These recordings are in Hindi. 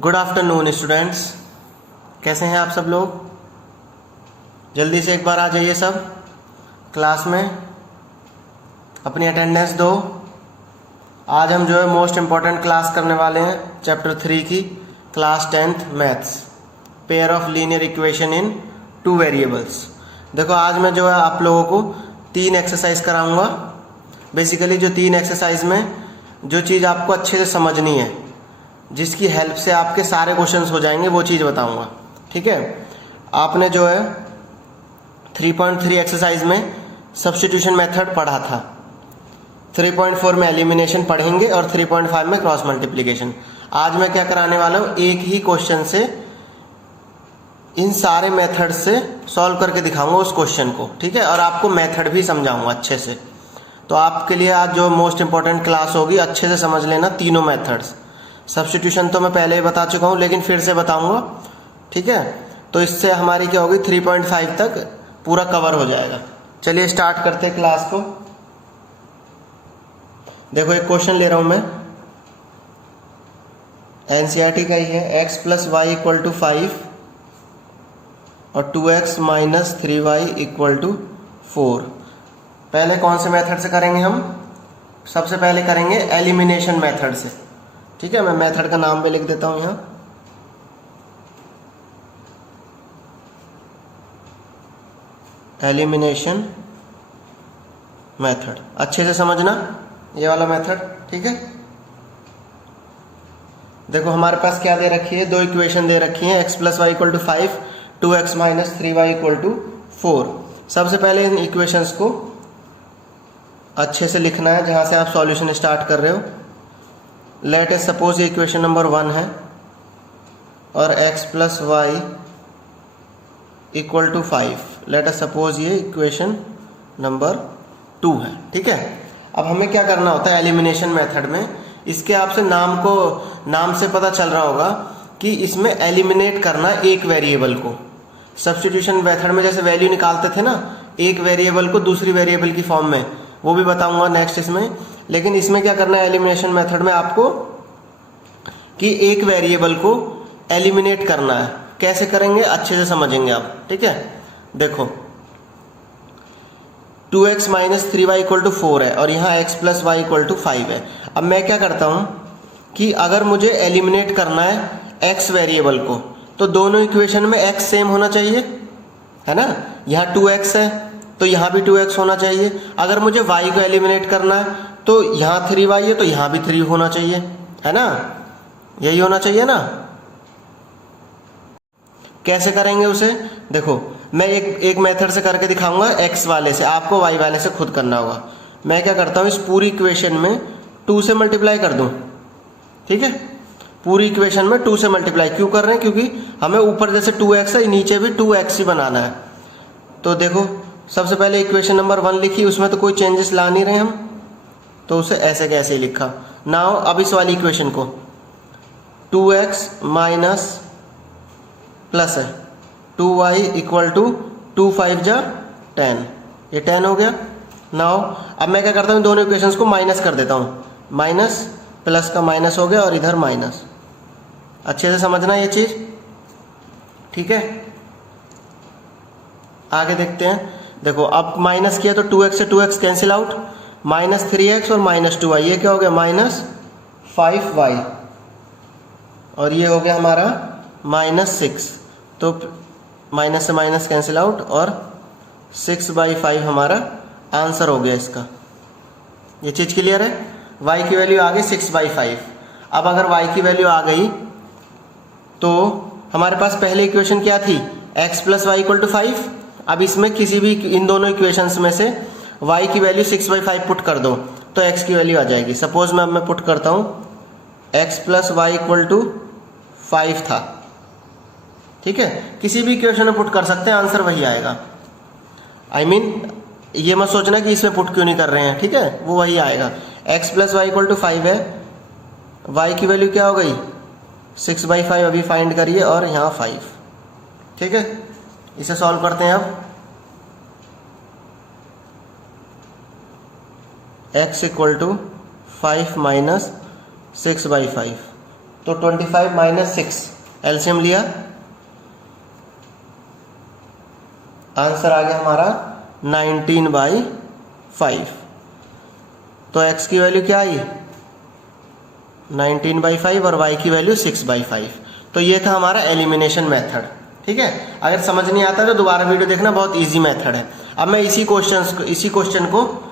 गुड आफ्टरनून स्टूडेंट्स, कैसे हैं आप सब लोग। जल्दी से एक बार आ जाइए सब क्लास में, अपनी अटेंडेंस दो। आज हम जो है मोस्ट इम्पॉर्टेंट क्लास करने वाले हैं चैप्टर 3 की, class 10th maths, pair of linear equation in 2 variables. देखो आज मैं जो है आप लोगों को 3 एक्सरसाइज कराऊंगा। बेसिकली जो 3 एक्सरसाइज में जो चीज़ आपको अच्छे से समझनी है, जिसकी हेल्प से आपके सारे क्वेश्चंस हो जाएंगे, वो चीज़ बताऊंगा। ठीक है, आपने जो है 3.3 एक्सरसाइज में सब्स्टिट्यूशन मेथड पढ़ा था, 3.4 में एलिमिनेशन पढ़ेंगे और 3.5 में क्रॉस मल्टीप्लिकेशन। आज मैं क्या कराने वाला हूँ, एक ही क्वेश्चन से इन सारे मेथड से सॉल्व करके दिखाऊंगा उस क्वेश्चन को। ठीक है, और आपको मेथड भी समझाऊंगा अच्छे से। तो आपके लिए आज जो मोस्ट इंपॉर्टेंट क्लास होगी, अच्छे से समझ लेना तीनों मेथड्स। सब्स्टिट्यूशन तो मैं पहले ही बता चुका हूँ, लेकिन फिर से बताऊंगा। ठीक है, तो इससे हमारी क्या होगी, 3.5 तक पूरा कवर हो जाएगा। चलिए स्टार्ट करते हैं क्लास को। देखो एक क्वेश्चन ले रहा हूं मैं, एनसीईआरटी का ही है। x + y = 5 और 2x - 3y = 4। पहले कौन से मेथड से करेंगे हम? सबसे पहले करेंगे एलिमिनेशन मेथड से। ठीक है, मैं मेथड का नाम भी लिख देता हूं यहां, एलिमिनेशन मेथड। अच्छे से समझना ये वाला मेथड। ठीक है, देखो हमारे पास क्या दे रखी है, 2 इक्वेशन दे रखी हैं, x + y = 5, 2x - 3y = 4। सबसे पहले इन इक्वेशंस को अच्छे से लिखना है जहां से आप सॉल्यूशन स्टार्ट कर रहे हो। लेट अस सपोज ये इक्वेशन नंबर 1 है और x + y = 5। Let us suppose ये इक्वेशन नंबर 2 है। ठीक है, अब हमें क्या करना होता है एलिमिनेशन मेथड में, इसके आपसे नाम से पता चल रहा होगा कि इसमें एलिमिनेट करना एक वेरिएबल को। सब्स्टिट्यूशन मेथड में जैसे वैल्यू निकालते थे ना, एक वेरिएबल को दूसरी वेरिएबल की फॉर्म में, वो भी बताऊंगा नेक्स्ट इसमें। लेकिन इसमें क्या करना है एलिमिनेशन मेथड में आपको, कि एक वेरिएबल को एलिमिनेट करना है। कैसे करेंगे अच्छे से समझेंगे आप। ठीक है, देखो 2x - 3y = 4 है और यहाँ x + y = 5 है। अब मैं क्या करता हूँ कि अगर मुझे एलिमिनेट करना है x वेरिएबल को, तो दोनों इक्वेशन में x सेम होना चाहिए, है ना। यहाँ 2x है तो यहाँ भी 2x होना चाहिए। अगर मुझे y को एलिमिनेट करना है तो यहाँ 3y है तो यहाँ भी 3 होना चाहिए, है ना। यही होना चाहिए ना। कैसे करेंगे उसे, देखो मैं एक मेथड से करके दिखाऊंगा x वाले से, आपको y वाले से खुद करना होगा। मैं क्या करता हूँ, इस पूरी इक्वेशन में 2 से मल्टीप्लाई कर दूं। ठीक है, पूरी इक्वेशन में 2 से मल्टीप्लाई क्यों कर रहे हैं, क्योंकि हमें ऊपर जैसे 2x है, नीचे भी 2x ही बनाना है। तो देखो सबसे पहले इक्वेशन नंबर 1 लिखी, उसमें तो कोई चेंजेस ला नहीं रहे हम, तो उसे ऐसे कैसे ही लिखा। नाउ अब इस वाली इक्वेशन को 2x माइनस प्लस है 2y = 2 5 जा 10, ये 10 हो गया। नाउ अब मैं क्या करता हूँ, दोनों इक्वेशंस को माइनस कर देता हूँ, माइनस प्लस का माइनस हो गया और इधर माइनस। अच्छे से समझना ये चीज। ठीक है, आगे देखते हैं। देखो अब माइनस किया तो 2x से 2x कैंसिल आउट, -3x और -2y, ये क्या हो गया -5y, और ये हो गया हमारा -6। तो माइनस से माइनस कैंसिल आउट और 6/5 हमारा आंसर हो गया इसका। ये चीज क्लियर है। y की वैल्यू आ गई 6/5। अब अगर y की वैल्यू आ गई तो हमारे पास पहले इक्वेशन क्या थी, x + y = 5। अब इसमें किसी भी इन दोनों इक्वेशंस में से y की वैल्यू 6/5 पुट कर दो तो x की वैल्यू आ जाएगी। सपोज मैं पुट करता हूँ x + y = 5 था। ठीक है, किसी भी इक्वेशन में पुट कर सकते हैं, आंसर वही आएगा। I mean, ये मत सोचना कि इसमें पुट क्यों नहीं कर रहे हैं। ठीक है, वो वही आएगा। x + y = 5 है, y की वैल्यू क्या हो गई 6/5, अभी फाइंड करिए, और यहाँ 5। ठीक है, इसे सॉल्व करते हैं। अब x = 5 - 6/5, तो 25 माइनस 6 एलसीएम लिया, आंसर आ गया हमारा 19/5। तो x की वैल्यू क्या आई 19/5 और y की वैल्यू 6/5। तो ये था हमारा एलिमिनेशन मेथड। ठीक है, अगर समझ नहीं आता तो दोबारा वीडियो देखना, बहुत इजी मेथड है। अब मैं इसी क्वेश्चन को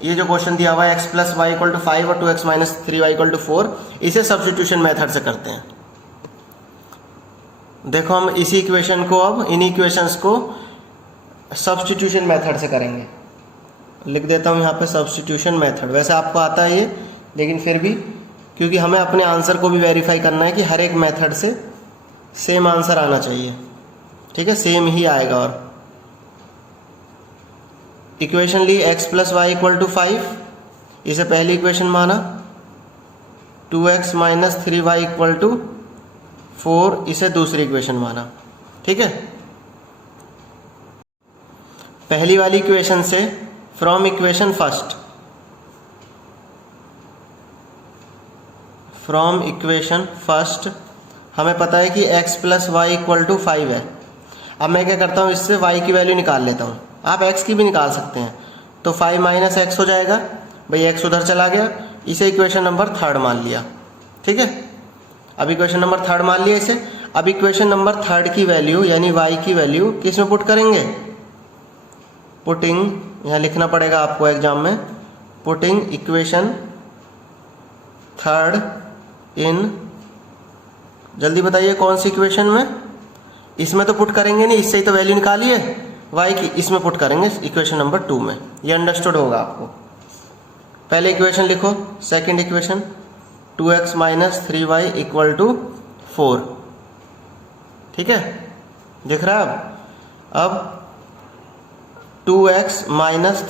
ये जो क्वेश्चन दिया हुआ है x + y = 5 और 2x - 3y = 4, इसे सब्स्टिट्यूशन मेथड से करते हैं। देखो हम इसी इक्वेशन को अब इन इक्वेशंस को सब्स्टिट्यूशन मेथड से करेंगे। लिख देता हूँ यहाँ पे सब्स्टिट्यूशन मेथड। वैसे आपको आता है ये, लेकिन फिर भी क्योंकि हमें अपने आंसर को भी वेरीफाई करना है कि हर एक मेथड से सेम आंसर आना चाहिए। ठीक है, सेम ही आएगा। और इक्वेशन ली x + y = 5, इसे पहली इक्वेशन माना। 2x - 3y = 4, इसे दूसरी इक्वेशन माना। ठीक है, पहली वाली इक्वेशन से फ्रॉम इक्वेशन फर्स्ट हमें पता है कि x + y = 5 है। अब मैं क्या करता हूँ, इससे y की वैल्यू निकाल लेता हूँ। आप x की भी निकाल सकते हैं। तो 5 - x हो जाएगा। भाई x उधर चला गया, इसे इक्वेशन नंबर 3 मान लिया। ठीक है, अब इक्वेशन नंबर 3 मान लिया इसे। अब इक्वेशन नंबर 3 की वैल्यू यानी y की वैल्यू किस में पुट करेंगे, पुटिंग, यहाँ लिखना पड़ेगा आपको एग्जाम में, पुटिंग इक्वेशन 3 इन, जल्दी बताइए कौन सी इक्वेशन में, इसमें तो पुट करेंगे नहीं, इससे ही तो वैल्यू निकालिए y की, इसमें पुट करेंगे इक्वेशन नंबर 2 में। ये अंडरस्टूड होगा आपको। पहले इक्वेशन लिखो, सेकंड इक्वेशन 2x - 3y = 4। ठीक है, दिख रहा है। अब 2x -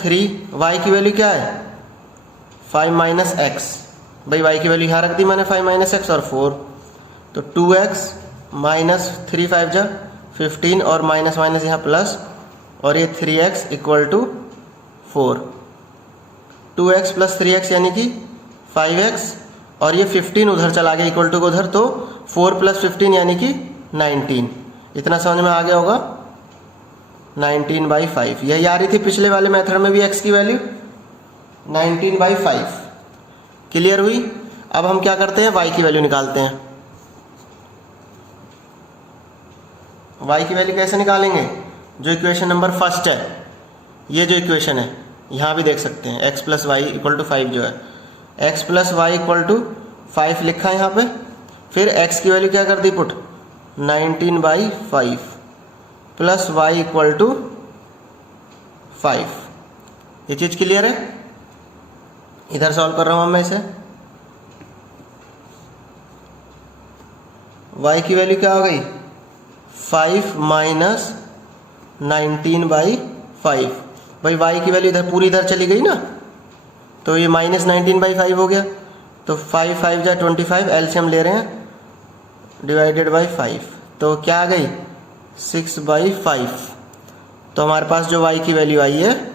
3y की वैल्यू क्या है 5 - x। भाई y की वैल्यू यहाँ रख दी मैंने 5 - x और 4। तो 2x - 3 5 जा 15 और माइनस माइनस यहाँ प्लस, और ये 3x = 4। 2x + 3x यानी कि 5x, और ये 15 उधर चला गया इक्वल टू को उधर, तो 4 + 15 यानी कि 19। इतना समझ में आ गया होगा, 19/5। यही आ रही थी पिछले वाले मेथड में भी x की वैल्यू 19/5। क्लियर हुई। अब हम क्या करते हैं, y की वैल्यू निकालते हैं। y की वैल्यू कैसे निकालेंगे, जो इक्वेशन नंबर फर्स्ट है, ये जो इक्वेशन है यहाँ भी देख सकते हैं, x + y = 5 जो है, x + y = 5 लिखा है यहाँ पे। फिर x की वैल्यू क्या कर दी पुट 19/5 प्लस y = 5। ये चीज क्लियर है। इधर सॉल्व कर रहा हूं मैं इसे। y की वैल्यू क्या हो गई 5 - 19/5। भाई y की वैल्यू इधर पूरी इधर चली गई ना, तो ये -19/5 हो गया। तो 5 5 जा 25, एलसीएम ले रहे हैं, /5। तो क्या आ गई 6/5। तो हमारे पास जो y की वैल्यू आई है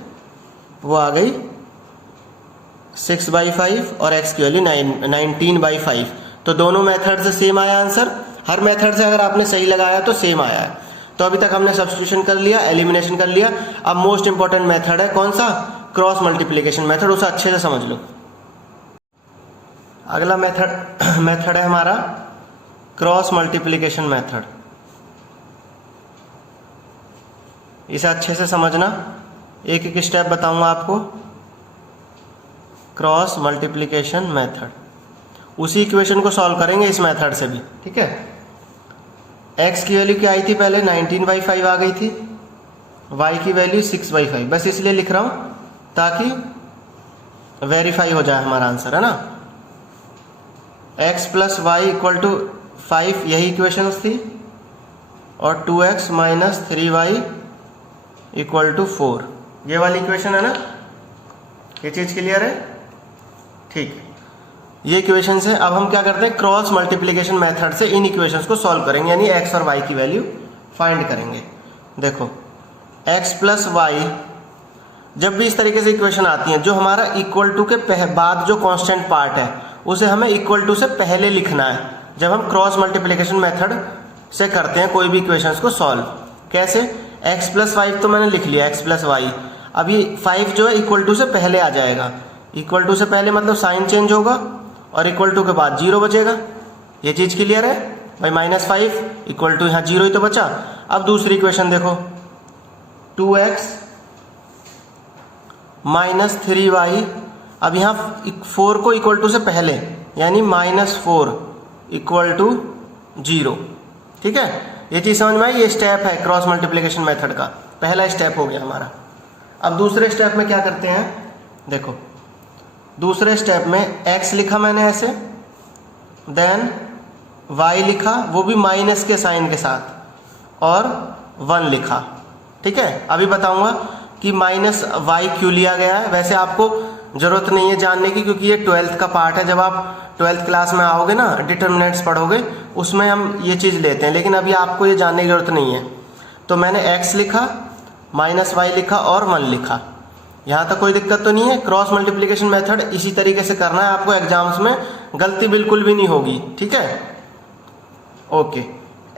वो आ गई 6/5 और x की वैल्यू 19/5। तो दोनों मेथड से सेम आया आंसर। हर मेथड से अगर आपने सही लगाया तो सेम आया है। तो अभी तक हमने सब्स्टिट्यूशन कर लिया, एलिमिनेशन कर लिया। अब मोस्ट इंपॉर्टेंट मेथड है कौन सा, क्रॉस मल्टीप्लिकेशन मेथड, उसे अच्छे से समझ लो। अगला मेथड है हमारा क्रॉस मल्टीप्लिकेशन मेथड। इसे अच्छे से समझना, एक एक स्टेप बताऊंगा आपको। क्रॉस मल्टीप्लिकेशन मेथड, उसी इक्वेशन को सॉल्व करेंगे इस मेथड से भी। ठीक है, x की वैल्यू क्या आई थी पहले 19/5 आ गई थी, y की वैल्यू 6/5। बस इसलिए लिख रहा हूं ताकि वेरीफाई हो जाए हमारा आंसर, है ना। x + y = 5 यही इक्वेशन थी, और 2x - 3y = 4 ये वाली इक्वेशन है ना। ये चीज क्लियर है, ठीक है। ये इक्वेशन से अब हम क्या करते हैं, क्रॉस मल्टीप्लिकेशन मेथड से इन इक्वेशंस को सॉल्व करेंगे, यानी x और y की वैल्यू फाइंड करेंगे। देखो x + y, जब भी इस तरीके से इक्वेशन आती है, जो हमारा इक्वल टू के बाद जो कांस्टेंट पार्ट है उसे हमें इक्वल टू से पहले लिखना है। जब हम क्रॉस मल्टीप्लिकेशन मेथड से करते हैं कोई भी इक्वेशंस को सॉल्व। कैसे? x प्लस 5 तो मैंने लिख लिया, x प्लस वाई। अब ये 5 जो है इक्वल टू से पहले आ जाएगा, इक्वल टू से पहले मतलब साइन चेंज होगा और इक्वल टू के बाद 0 बचेगा। ये चीज क्लियर है भाई? -5 इक्वल टू यहाँ 0 ही तो बचा। अब दूसरी इक्वेशन देखो, 2x माइनस 3y। अब यहाँ 4 को इक्वल टू से पहले यानी -4 इक्वल टू 0। ठीक है, ये चीज समझ में आई? ये स्टेप है क्रॉस मल्टीप्लिकेशन मेथड का, पहला स्टेप हो गया हमारा। अब दूसरे स्टेप में क्या करते हैं, देखो दूसरे स्टेप में x लिखा मैंने ऐसे, देन y लिखा, वो भी माइनस के साइन के साथ, और 1 लिखा। ठीक है, अभी बताऊंगा कि -y क्यों लिया गया है। वैसे आपको जरूरत नहीं है जानने की, क्योंकि ये 12th का पार्ट है। जब आप 12th क्लास में आओगे ना, डिटर्मिनेंट्स पढ़ोगे, उसमें हम ये चीज़ लेते हैं, लेकिन अभी आपको ये जानने की जरूरत नहीं है। तो मैंने x लिखा, -y लिखा और 1 लिखा। यहाँ तक कोई दिक्कत तो नहीं है। क्रॉस मल्टीप्लिकेशन मेथड इसी तरीके से करना है आपको, एग्जाम्स में गलती बिल्कुल भी नहीं होगी। ठीक है, ओके।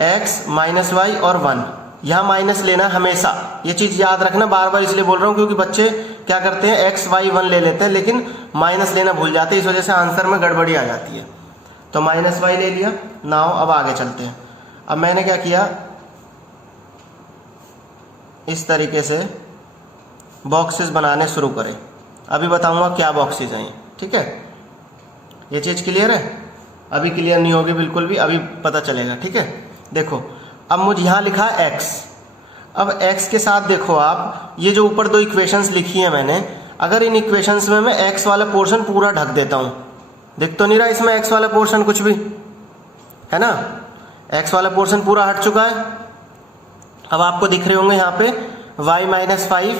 x -y और 1, यहाँ माइनस लेना हमेशा, ये चीज याद रखना। बार बार इसलिए बोल रहा हूँ क्योंकि बच्चे क्या करते हैं, x y 1 ले लेते हैं लेकिन माइनस लेना भूल जाते हैं, इस वजह से आंसर में गड़बड़ी आ जाती है। तो -y ले लिया। नाउ अब आगे चलते हैं। अब मैंने क्या किया, इस तरीके से बॉक्सेस बनाने शुरू करें। अभी बताऊंगा क्या बॉक्सेस हैं। ठीक है, ये चीज क्लियर है? अभी क्लियर नहीं होगी बिल्कुल भी, अभी पता चलेगा। ठीक है, देखो अब मुझे यहाँ लिखा है x। अब x के साथ देखो आप, ये जो ऊपर 2 इक्वेशंस लिखी है मैंने, अगर इन इक्वेशंस में मैं x वाला पोर्शन पूरा ढक देता हूँ, दिख तो नहीं रहा इसमें x वाला पोर्शन कुछ भी, है ना? x वाला पोर्शन पूरा हट चुका है। अब आपको दिख रहे होंगे यहाँ पे y -5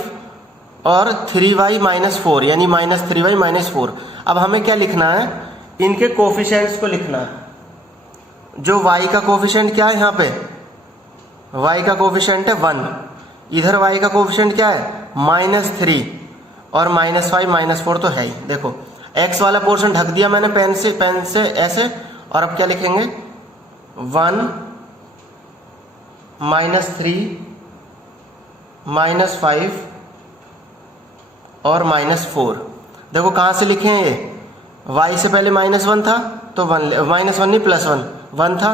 और 3y -4 यानी -3y -4। अब हमें क्या लिखना है, इनके कोफिशिएंट्स को लिखना है। जो y का कोफिशिएंट क्या है, यहाँ पे y का कोफिशिएंट है 1, इधर y का कोफिशिएंट क्या है -3 और -5 -4 तो है ही। देखो x वाला पोर्शन ढक दिया मैंने पेन से ऐसे, और अब क्या लिखेंगे 1 -3 -5 और -4। देखो कहाँ से लिखे हैं ये, y से पहले -1 था तो 1, -1 नहीं +1 था,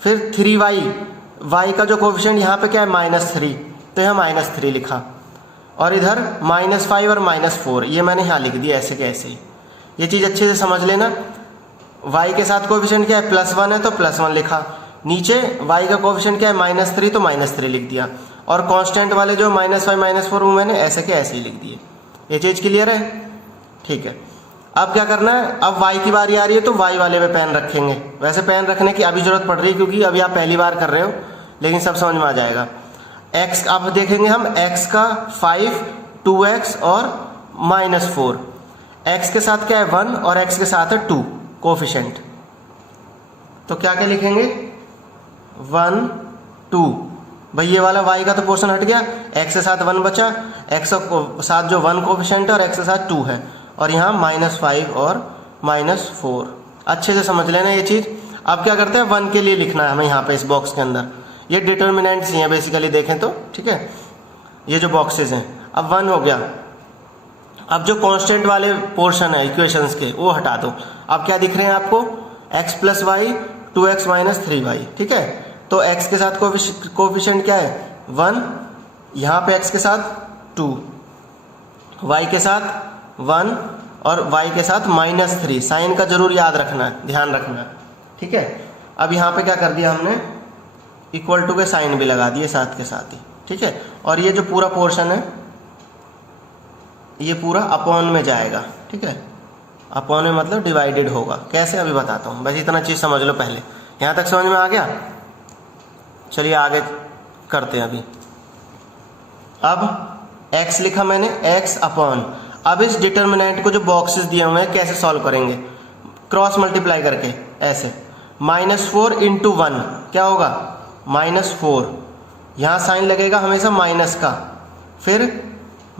फिर 3y, y का जो कोफिशिएंट यहाँ पे क्या है -3, तो यहाँ -3 लिखा, और इधर -5 और -4 ये मैंने यहाँ लिख दिया ऐसे के ऐसे ही। ये चीज़ अच्छे से समझ लेना। y के साथ कोफिशिएंट क्या है +1 है तो +1 लिखा, नीचे y का कोफिशिएंट क्या है -3 तो -3 लिख दिया, और कांस्टेंट वाले जो -5 -4 वो मैंने ऐसे के ऐसे ही लिख दिए। ये चीज़ क्लियर है? ठीक है, अब क्या करना है, अब y की बारी आ रही है तो y वाले पे पेन रखेंगे। वैसे पेन रखने की अभी जरूरत पड़ रही है क्योंकि अभी आप पहली बार कर रहे हो, लेकिन सब समझ में आ जाएगा। x अब देखेंगे हम, x का 5, 2x और -4, x के साथ क्या है 1 और x के साथ है 2 कोफिशिएंट, तो क्या क्या लिखेंगे 1 2। भाई ये वाला y का तो पोर्शन हट गया, x के साथ 1 बचा, x के साथ जो 1 कोफिशिएंट है और x के साथ 2 है, और यहाँ -5 और -4। अच्छे से समझ लेना ये चीज़। अब क्या करते हैं, 1 के लिए लिखना है हमें यहाँ पे इस बॉक्स के अंदर। ये डिटर्मिनेंट्स ही हैं बेसिकली देखें तो। ठीक है, ये जो बॉक्सेस हैं, अब 1 हो गया। अब जो कांस्टेंट वाले पोर्शन है इक्वेशंस के वो हटा दो। अब क्या दिख रहे हैं आपको, x + y 2x - 3y। ठीक है, तो x के साथ कोफिशिएंट क्या है 1, यहाँ पे x के साथ 2, y के साथ 1 और y के साथ -3। साइन का जरूर याद रखना है, ध्यान रखना। ठीक है, अब यहाँ पे क्या कर दिया हमने, इक्वल टू के साइन भी लगा दिए साथ के साथ ही। ठीक है, और ये जो पूरा पोर्शन है ये पूरा अपॉन में जाएगा। ठीक है, अपॉन में मतलब डिवाइडेड होगा। कैसे अभी बताता हूँ, बस इतना चीज़ समझ लो पहले। यहाँ तक समझ में आ गया? चलिए आगे करते हैं। अभी अब x लिखा मैंने, x अपॉन। अब इस डिटर्मिनेंट को जो बॉक्सेस दिए हुए हैं कैसे सॉल्व करेंगे, क्रॉस मल्टीप्लाई करके ऐसे। -4 × 1 क्या होगा -4, यहाँ साइन लगेगा हमेशा माइनस का, फिर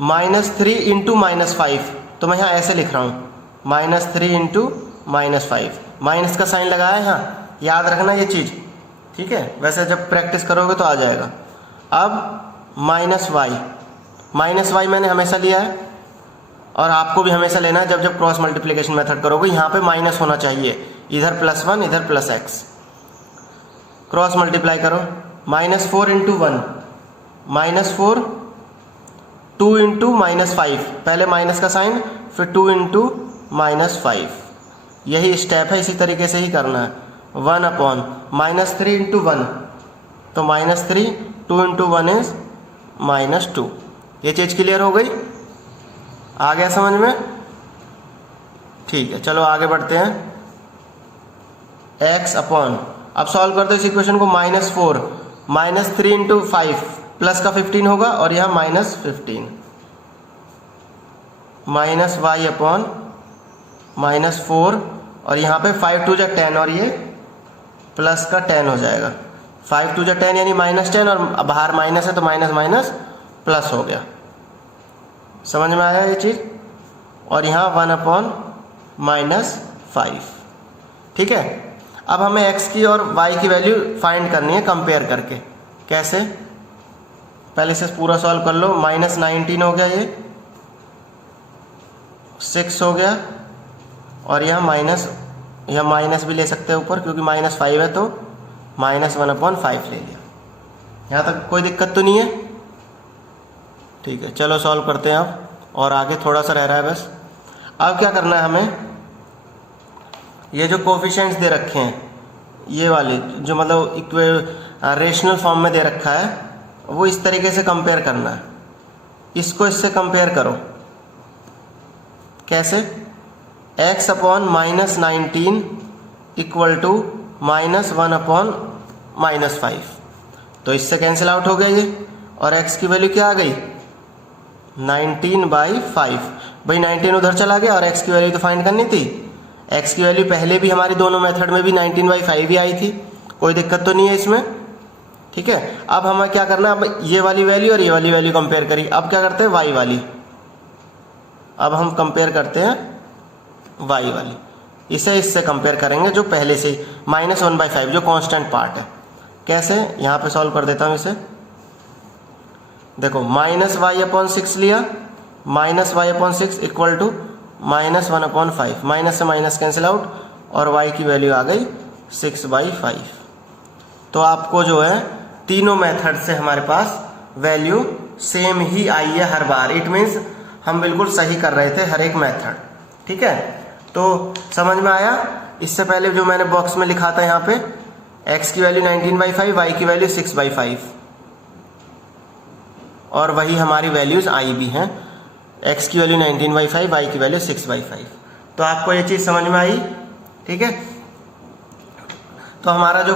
-3 × -5, तो मैं यहाँ ऐसे लिख रहा हूँ -3 × -5, माइनस का साइन लगाया यहाँ, याद रखना ये चीज़, ठीक है। वैसे जब प्रैक्टिस करोगे तो आ जाएगा। अब माइनस वाई मैंने हमेशा लिया है और आपको भी हमेशा लेना है जब जब क्रॉस मल्टीप्लिकेशन मेथड करोगे। यहाँ पे माइनस होना चाहिए, इधर +1 इधर +x। क्रॉस मल्टीप्लाई करो, -4 × 1 -4, 2 × -5, पहले माइनस का साइन फिर 2 × -5, यही स्टेप है, इसी तरीके से ही करना है। 1/-3 × 1 तो -3, 2 × 1 इज -2। ये चीज़ क्लियर हो गई, आ गया समझ में? ठीक है, चलो आगे बढ़ते हैं। x/, अब सॉल्व कर दो इस इक्वेशन को। -4 -3 × 5 प्लस का 15 होगा और यहाँ -15 -y/-4 और यहाँ पे 5 × 2 = 10 और ये प्लस का 10 हो जाएगा। 5 × 2 = 10 यानी -10 और बाहर माइनस है तो माइनस माइनस प्लस हो गया। समझ में आया ये चीज़? और यहाँ 1/-5, ठीक है। अब हमें x की और y की वैल्यू फाइंड करनी है कंपेयर करके। कैसे? पहले से पूरा सॉल्व कर लो। -19 हो गया, ये 6 हो गया और यहाँ माइनस भी ले सकते हैं ऊपर क्योंकि -5 है तो -1/5 ले लिया। यहाँ तक कोई दिक्कत तो नहीं है? ठीक है, चलो सॉल्व करते हैं अब, और आगे थोड़ा सा रह रहा है बस। अब क्या करना है हमें, ये जो कोफिशिएंट्स दे रखे हैं, ये वाले जो मतलब रेशनल फॉर्म में दे रखा है, वो इस तरीके से कंपेयर करना है। इसको इससे कंपेयर करो। कैसे? x/-19 = -1/-5, तो इससे कैंसिल आउट हो गया ये, और x की वैल्यू क्या आ गई? 19/5। भाई 19 उधर चला गया और x की वैल्यू तो फाइंड करनी थी। x की वैल्यू पहले भी हमारी दोनों मेथड में भी 19/5 ही आई थी, कोई दिक्कत तो नहीं है इसमें, ठीक है। अब हमें क्या करना है, अब ये वाली वैल्यू और ये वाली वैल्यू कंपेयर करी। अब क्या करते हैं, y वाली। अब हम कंपेयर करते हैं y वाली, इसे इससे कंपेयर करेंगे जो पहले से -1/5 जो कांस्टेंट पार्ट है। कैसे? यहाँ पे सॉल्व कर देता हूँ इसे। देखो -y/6 लिया, -y/6 = -1/5, माइनस से माइनस कैंसिल आउट और y की वैल्यू आ गई 6/5। तो आपको जो है तीनों मेथड से हमारे पास वैल्यू सेम ही आई है हर बार। इट मीन्स हम बिल्कुल सही कर रहे थे हर एक मेथड, ठीक है। तो समझ में आया? इससे पहले जो मैंने बॉक्स में लिखा था यहाँ पे, x की वैल्यू 19/5, y की वैल्यू 6/5, और वही हमारी वैल्यूज आई भी हैं। x की वैल्यू 19/5, y की वैल्यू 6/5। तो आपको ये चीज़ समझ में आई, ठीक है। तो हमारा जो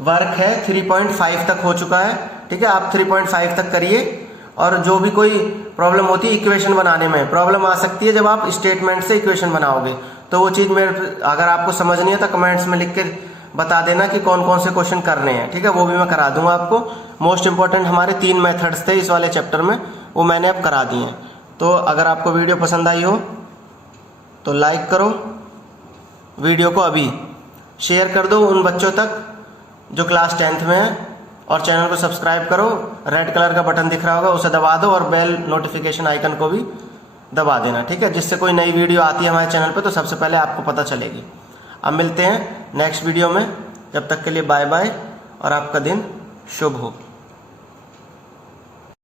वर्क है 3.5 तक हो चुका है, ठीक है। आप 3.5 तक करिए, और जो भी कोई प्रॉब्लम होती है इक्वेशन बनाने में, प्रॉब्लम आ सकती है जब आप स्टेटमेंट से इक्वेशन बनाओगे, तो वो चीज़ अगर आपको समझनी है तो कमेंट्स में लिख के बता देना कि कौन कौन से क्वेश्चन करने हैं, ठीक है। वो भी मैं करा दूंगा आपको। मोस्ट इंपॉर्टेंट हमारे 3 मेथड्स थे इस वाले चैप्टर में, वो मैंने अब करा दिए हैं। तो अगर आपको वीडियो पसंद आई हो तो लाइक करो वीडियो को, अभी शेयर कर दो उन बच्चों तक जो क्लास 10th में है, और चैनल को सब्सक्राइब करो। रेड कलर का बटन दिख रहा होगा, उसे दबा दो, और बेल नोटिफिकेशन आइकन को भी दबा देना, ठीक है। जिससे कोई नई वीडियो आती है हमारे चैनल पे तो सबसे पहले आपको पता चलेगी। अब मिलते हैं नेक्स्ट वीडियो में, जब तक के लिए बाय बाय और आपका दिन शुभ हो।